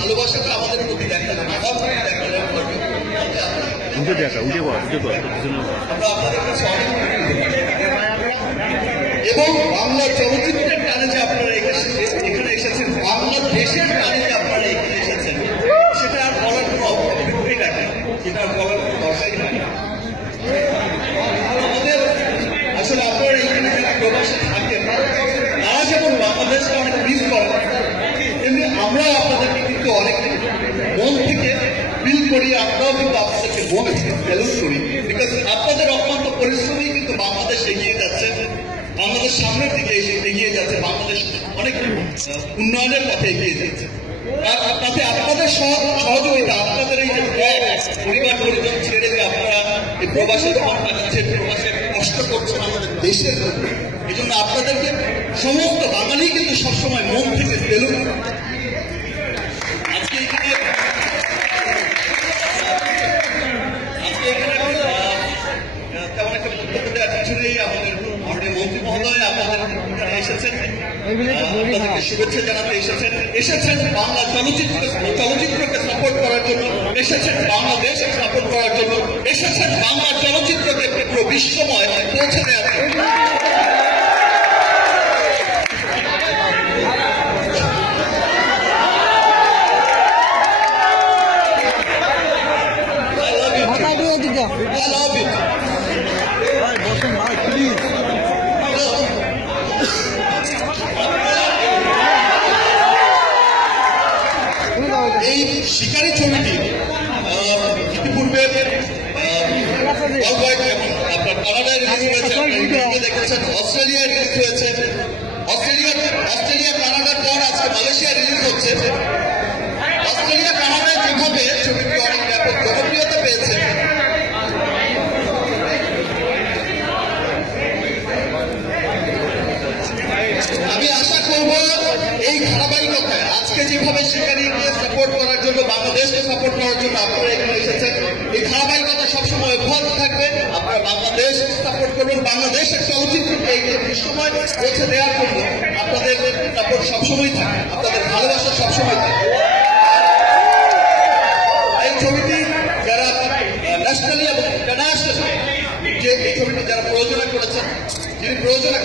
ভালোবাসাটা আমাদের প্রতি দেখালেন, এবং বাংলা চলচ্চিত্রের টানে যে আপনারা এখানে এসেছেন, বাংলাদেশের টানে যে আপনারা এখানে এসেছেন, সেটা আর বলার কোনো অভিজ্ঞতাই রাখে, সেটা আর বলার কোনো দরকারই নাই। আমাদের আসলে আপনারা এখানে যারা প্রবাসে থাকেন, তারা যেমন বাংলাদেশকে অনেক মিস করেন, তেমনি আমরাও আপনাদেরকে কিন্তু অনেক মন থেকে ফিল করি, আমরাও কিন্তু আপনাদেরকে মন থেকে স্যালুট করি। বিকজ আপনাদের অত্যন্ত পরিশ্রমই কিন্তু বাংলাদেশ এগিয়ে যাচ্ছে, বাংলাদেশ সামনের দিকে এগিয়ে যাচ্ছে, বাংলাদেশ অনেক উন্নয়নের পথে এগিয়ে যাচ্ছে। তাতে আপনাদের সহযোগিতা, আপনাদের এই যে পরিবার পরিজন ছেড়ে যে আপনারা এই প্রবাসে জীবন কাটাচ্ছেন, প্রবাসে কষ্ট করছেন আমাদের দেশের জন্য, এই জন্য আপনাদেরকে সমস্ত বাঙালি কিন্তু সবসময় মন থেকে সেলুট। আজকে এখানে তেমন একটা বক্তব্য দেওয়ার কিছু নেই। আমাদের মন্ত্রী মহোদয় আপনাদের এসেছেন, আপনাদেরকে শুভেচ্ছা জানাতে এসেছেন বাংলা চলচ্চিত্রকে সাপোর্ট করার জন্য, এসেছেন বাংলাদেশকে সাপোর্ট করার জন্য, এসেছেন বাংলা চলচ্চিত্রকে পুরো বিশ্বময় পৌঁছে দেওয়ার জন্য। এই শিকারী ছবিটি ইতিপূর্বে আপনার কানাডায় রিলিজ হয়েছে, দেখেছেন অস্ট্রেলিয়ায় রিলিজ হয়েছে, অস্ট্রেলিয়া কানাডার পর আজকে মালয়েশিয়া রিলিজ হচ্ছে। অস্ট্রেলিয়া কানাডায় যেভাবে ছবিটি অনেক ব্যাপক জনপ্রিয়তা পেয়েছে, আমি আশা করব এই ধারাবাহিকতায় আজকে যেভাবে শিকারীকে সাপোর্ট করার জন্য, বাংলাদেশকে সাপোর্ট করার জন্য আপনারা এখানে এসেছেন, এই ধারাবাহিকতা সবসময় অব্যাহত থাকবে। আপনারা বাংলাদেশকে সাপোর্ট করবেন, বাংলাদেশের চলচ্চিত্রকে এই বিশ্বময় পৌঁছে দেওয়ার জন্য আপনাদের সাপোর্ট সবসময় থাকে, আপনাদের ভালোবাসা সবসময় থাকে। এই ছবিটি যারা ন্যাশনালি এবং ইন্টারন্যাশনালি যে এই ছবিটি যারা প্রযোজনা করেছেন, যিনি প্রযোজনা